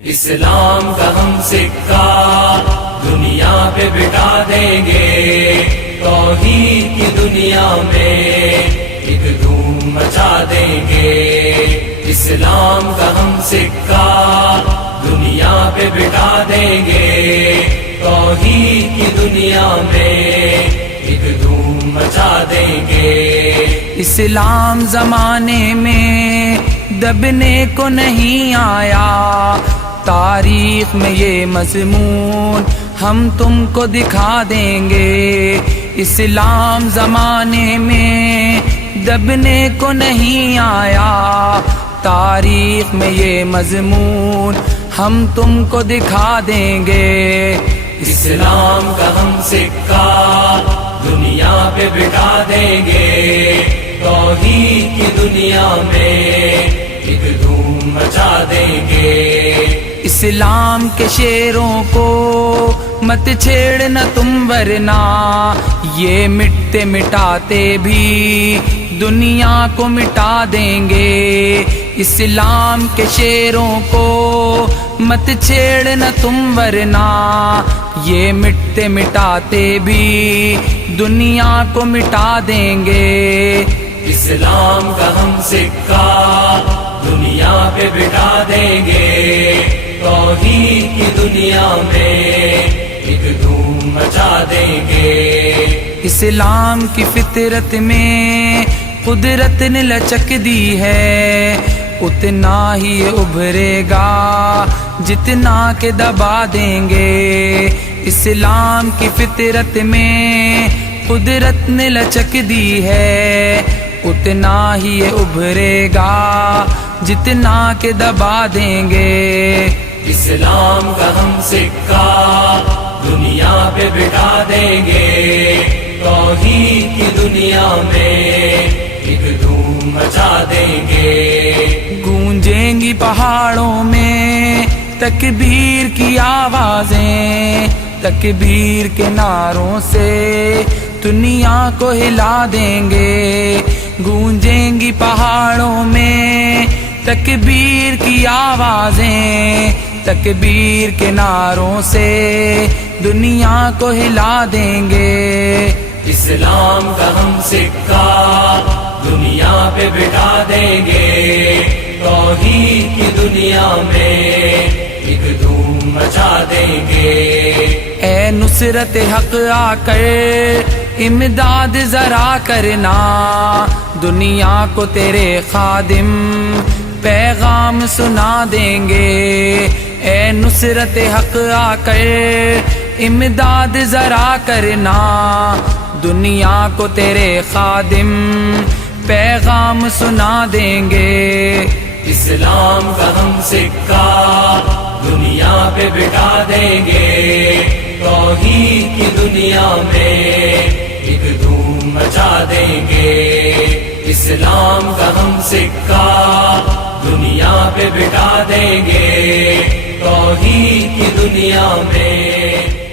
اسلام کا ہم سکہ دنیا پہ بٹا دیں گے، توحید کی دنیا میں ایک دھوم مچا دیں گے۔ اسلام کا ہم سکہ دنیا پہ بٹا دیں گے، توحید کی دنیا میں ایک دھوم مچا دیں گے۔ اسلام زمانے میں دبنے کو نہیں آیا، تاریخ میں یہ مضمون ہم تم کو دکھا دیں گے۔ اسلام زمانے میں دبنے کو نہیں آیا، تاریخ میں یہ مضمون ہم تم کو دکھا دیں گے۔ اسلام کا ہم سکہ دنیا پہ بٹا دیں گے، توحید کی دنیا میں ایک دھوم مچا دیں گے۔ اسلام کے شیروں کو مت چھیڑنا تم، ورنہ یہ مٹتے مٹاتے بھی دنیا کو مٹا دیں گے۔ اسلام کے شیروں کو مت چھیڑنا تم، ورنہ یہ مٹتے مٹاتے بھی دنیا کو مٹا دیں گے۔ اسلام کا ہم سکہ دنیا پہ بٹا دیں گے، توحید کی دنیا میں ایک دھوم مچا دیں گے۔ اسلام کی فطرت میں قدرت نے لچک دی ہے، اتنا ہی ابھرے گا جتنا کہ دبا دیں گے۔ اسلام کی فطرت میں قدرت نے لچک دی ہے، اتنا ہی ابھرے گا جتنا کہ دبا دیں گے۔ اسلام کا ہم سکہ دنیا پہ بٹا دیں گے، توحید کی دنیا میں ایک دھوم مچا دیں گے۔ گونجیں گی پہاڑوں میں تکبیر کی آوازیں، تکبیر کے نعروں سے دنیا کو ہلا دیں گے۔ گونجیں گی پہاڑوں میں تکبیر کی آوازیں، تکبیر کے نعروں سے دنیا کو ہلا دیں گے۔ اسلام کا ہم سکہ دنیا پہ بٹا دیں گے، توحید کی دنیا میں ایک دھوم مچا دیں گے۔ اے نصرت حق آ کر امداد ذرا کرنا، دنیا کو تیرے خادم پیغام سنا دیں گے۔ اے نصرت حق آ کر امداد ذرا کرنا، دنیا کو تیرے خادم پیغام سنا دیں گے۔ اسلام کا ہم سکہ دنیا پہ بٹا دیں گے، توحید کی دنیا میں ایک دھوم مچا دیں گے۔ اسلام کا ہم سکہ دنیا پہ بٹا دیں گے، توحید کی دنیا میں